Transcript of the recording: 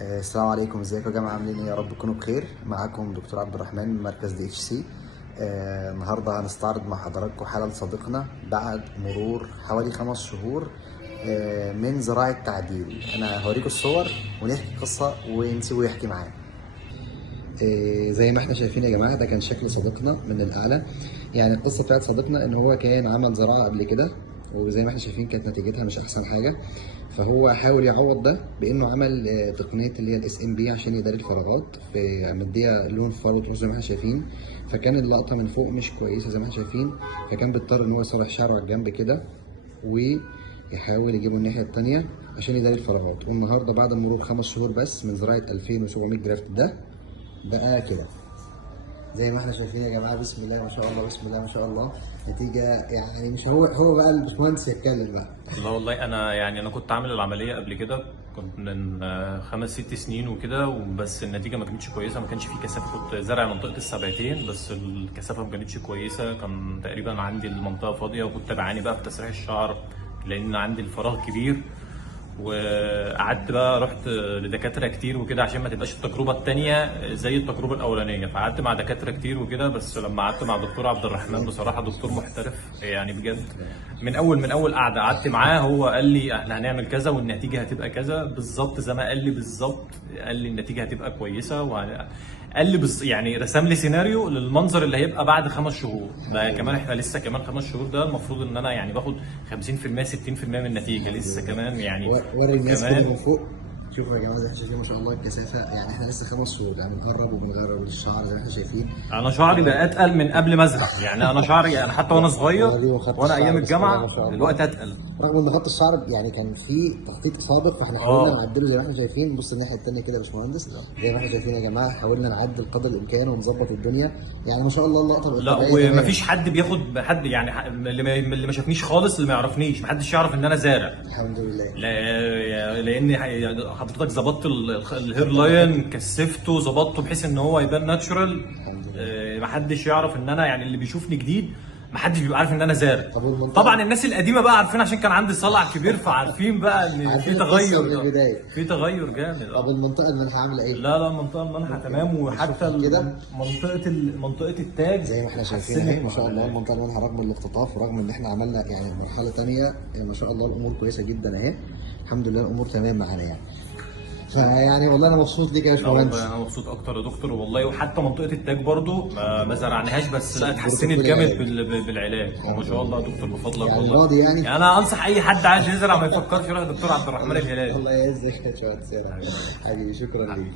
السلام عليكم، ازيكم يا جماعه؟ عاملين ايه؟ يا رب تكونوا بخير. معاكم دكتور عبد الرحمن من مركز دي اتش سي. النهارده هنستعرض مع حضراتكم حاله لصديقنا بعد مرور حوالي 5 شهور من زراعه تعديل. انا هوريكم الصور ونحكي قصه ونسيبه يحكي معانا. زي ما احنا شايفين يا جماعه، ده كان شكل صديقنا من الاعلى. يعني القصه بتاعت صديقنا ان هو كان عمل زراعه قبل كده، وزي ما احنا شايفين كانت نتيجتها مش احسن حاجه. فهو حاول يعوض ده بانه عمل تقنيه اللي هي الاس ام بي عشان يداري الفراغات، في مديه لون فروه زي ما احنا شايفين. فكان اللقطه من فوق مش كويسه زي ما احنا شايفين، فكان بيضطر ان هو يسرح شعره على الجنب كده ويحاول يجيبه الناحيه الثانيه عشان يداري الفراغات. والنهارده بعد مرور 5 شهور بس من زراعه 2700 جرافت ده بقى كده زي ما احنا شايفين يا جماعه. بسم الله ما شاء الله، بسم الله ما شاء الله. نتيجه يعني مش هو بقى الباشمهندس يتكلم بقى. لا والله انا كنت عامل العمليه قبل كده، كنت من 5 6 سنين وكده، وبس النتيجه ما كانتش كويسه، ما كانش في كثافه. كنت زارع منطقه السبعتين بس الكثافه ما كانتش كويسه، كان تقريبا عندي المنطقه فاضيه، وكنت بعاني بقى في تسريح الشعر لان عندي الفراغ كبير. وقعدت بقى رحت لدكاتره كتير وكده عشان ما تبقاش التجربه الثانيه زي التجربه الاولانيه، فقعدت مع دكاتره كتير وكده. بس لما قعدت مع دكتور عبد الرحمن بصراحه دكتور محترف يعني بجد. من اول قعده قعدت معاه هو قال لي احنا هنعمل كذا والنتيجه هتبقى كذا بالظبط زي ما قال لي بالظبط. قال لي النتيجه هتبقى كويسه قال لي يعني رسم لي سيناريو للمنظر اللي هيبقى بعد 5 شهور. ده كمان احنا لسه كمان 5 شهور، ده المفروض ان انا يعني باخد 50% 60% من النتيجه لسه كمان يعني. وري الناس كده كمان من فوق. شوفوا يا جماعه زي ما احنا شايفين ما شاء الله الكثافه. يعني احنا لسه 5 شهور، يعني بنقرب وبنغرب الشعر زي ما احنا شايفين. انا شعري بقى اتقل من قبل ما ازرع، يعني انا شعري يعني حتى وانا صغير وانا ايام الجامعه دلوقتي اتقل. رغم ان خط الشعر يعني كان فيه تخطيط سابق، فاحنا حاولنا نعدله زي ما احنا شايفين. بص الناحيه الثانيه كده يا باشمهندس، زي ما احنا شايفين يا جماعه حاولنا نعدل قدر الامكان ونظبط الدنيا. يعني ما شاء الله اللقطه بقت لا طبيعية ومفيش حد بياخد حد يعني اللي ما شافنيش خالص، اللي ما يعرفنيش، محدش يعرف ان انا زارع. الحمد لله. لان حضرتك ظبطت الهير لاين، كثفته ظبطته بحيث ان هو يبان ناتشورال. محدش يعرف ان انا يعني اللي بيشوفني جديد محدش بيبقى عارف ان انا زارع. طبعا الناس القديمه بقى عارفين عشان كان عندي صلع كبير، فعارفين بقى ان في تغير، في تغير جامد. طب المنطقه المنحه عامله ايه؟ لا المنطقه المنحه تمام، وحتى منطقه التاج زي ما احنا شايفين اهي ما شاء الله. المنطقه المنحه رغم الاختطاف ورغم ان احنا عملنا يعني مرحله ثانيه، ما شاء الله الامور كويسه جدا اهي. الحمد لله الامور تمام معانا يعني. فيعني والله انا مبسوط ليك يا باشمهندس. انا مبسوط اكتر يا دكتور والله. وحتى منطقه التاج برضو ما زرعناهاش، بس لا اتحسنت جامد بالعلاج. ما شاء الله يا دكتور بفضلك يعني والله. يعني انا انصح اي حد عايز يزرع ما يفكرش يروح للدكتور عبد الرحمن الهلالي. الله يعزك يا باشمهندس حبيبي، شكرا ليك.